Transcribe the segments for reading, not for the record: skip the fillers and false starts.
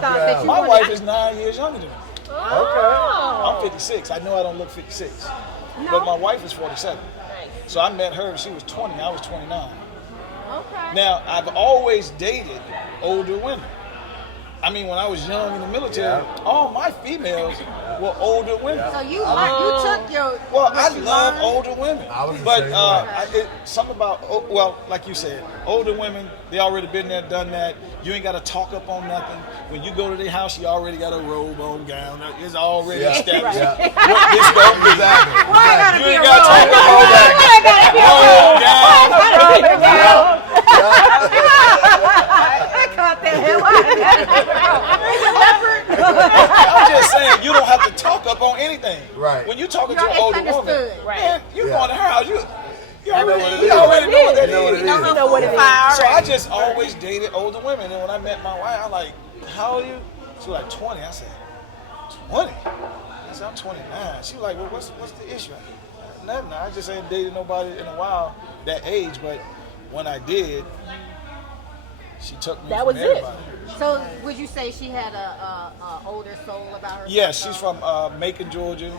thought that you My wanted. wife is 9 years younger than me. Okay. I'm 56. I know I don't look 56. No. But my wife is 47. So I met her, she was 20, I was 29. Okay. Now, I've always dated older women. I mean, when I was young in the military, all my females were older women. So you took your. Well, what I you love learned. older women. I was the But same way. something about, well, like you said, older women, they already been there, done that. You ain't got to talk up on nothing. When you go to their house, you already got a robe on, gown. It's already established. Yeah. What this going to be. Exactly. Why I gotta You be ain't a got to talk robe? about that. Why I gotta be a robe? I caught that. I'm just saying, you don't have to talk up on anything. Right. When you talking to You're an older woman, misunderstood. man, you going to her house, you know what already, it you is. already know what that You know what is. it is. You know what it is. So I just always dated older women. And when I met my wife, I'm like, how old are you? She was like 20. I said, 20? I said, I'm 29. She was like, well, what's the issue? Nothing. I just ain't dated nobody in a while that age. But when I did, she took me That from was it. everybody. So would you say she had a older soul about her? Yes, she's from Macon, Georgia.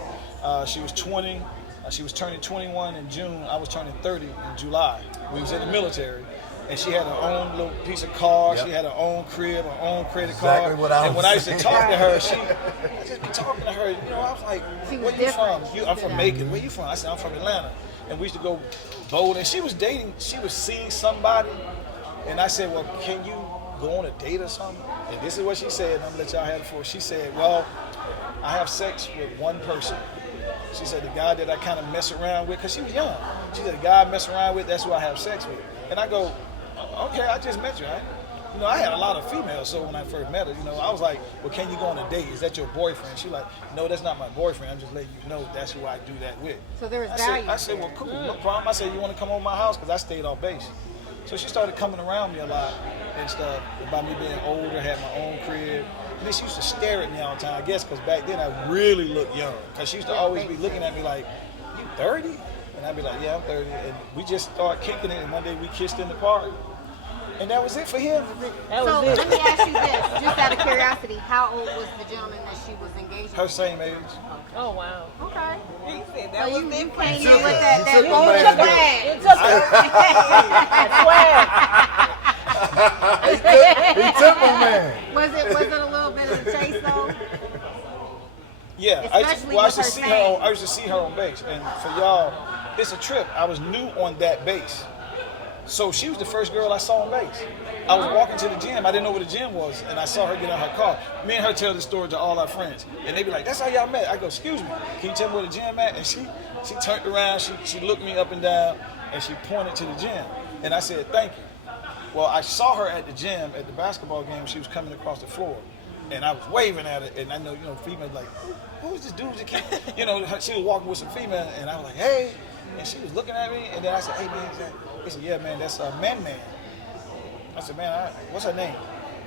She was 20. She was turning 21 in June. I was turning 30 in July. We was in the military. And she had her own little piece of car. Yep. She had her own crib, her own credit Exactly card. what I and was when I used to saying. talk to her, I just be talking to her. You know, I was like, She was where you from? different. I'm from Macon. Where you from? I said, I'm from Atlanta. And we used to go bowling. And she was dating, she was seeing somebody. And I said, well, can you go on a date or something? And this is what she said, and I'm going to let y'all have it for. She said, well, I have sex with one person. She said, the guy that I kind of mess around with, because she was young. She said, the guy I mess around with, that's who I have sex with. And I go, okay, I just met you, right? You know, I had a lot of females, so when I first met her, you know, I was like, well, can you go on a date? Is that your boyfriend? She like, no, that's not my boyfriend. I'm just letting you know that's who I do that with. So there was I value. said, well, cool, no problem. I said, you want to come over my house? Because I stayed off base. So she started coming around me a lot and stuff about me being older, had my own crib. And then she used to stare at me all the time, I guess, because back then I really looked young. Because she used to always be looking at me like, you 30? And I'd be like, yeah, I'm 30. And we just started kicking it, and one day we kissed in the park. And that was it for him. That So was it. let me ask you this, just out of curiosity, how old was the gentleman that she was engaged Her with? same age. Oh, wow. Okay. He said So that was you their came took in with it. that You took older it, man. swag. It took swag. He took my man. Was it a little bit of a chase though? Yeah, Especially I with used to her see saying- her. I used to see her on base, and for y'all, it's a trip. I was new on that base, so she was the first girl I saw on base. I was walking to the gym. I didn't know where the gym was, and I saw her get out her car. Me and her tell the story to all our friends, and they be like, "That's how y'all met." I go, "Excuse me, can you tell me where the gym at?" And she turned around. She looked me up and down, and she pointed to the gym, and I said, "Thank you." Well, I saw her at the gym at the basketball game. She was coming across the floor, and I was waving at her. And I know, females like, who's this dude that keep, she was walking with some female, and I was like, hey, and she was looking at me, and then I said, hey man, he said, yeah man, that's Man. I said, man, what's her name?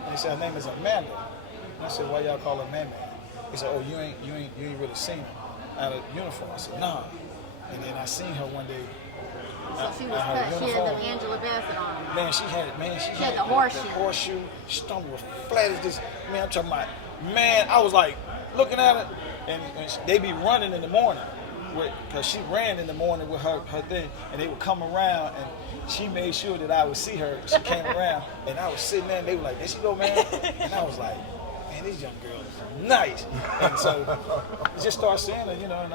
And he said, her name is Amanda. And I said, why y'all call her Man? He said, oh, you ain't really seen her out of uniform. I said, nah. And then I seen her one day. So she was cut. She had the Angela Bassett on. Man, she had the horseshoe. The horseshoe. Stomach was flat as this. Man, I'm talking about, man, I was like looking at her, and they be running in the morning. Because she ran in the morning with her thing, and they would come around, and she made sure that I would see her. She came around, and I was sitting there, and they were like, there she go, man. And I was like, man, this young girl is nice. And so I just started seeing her, and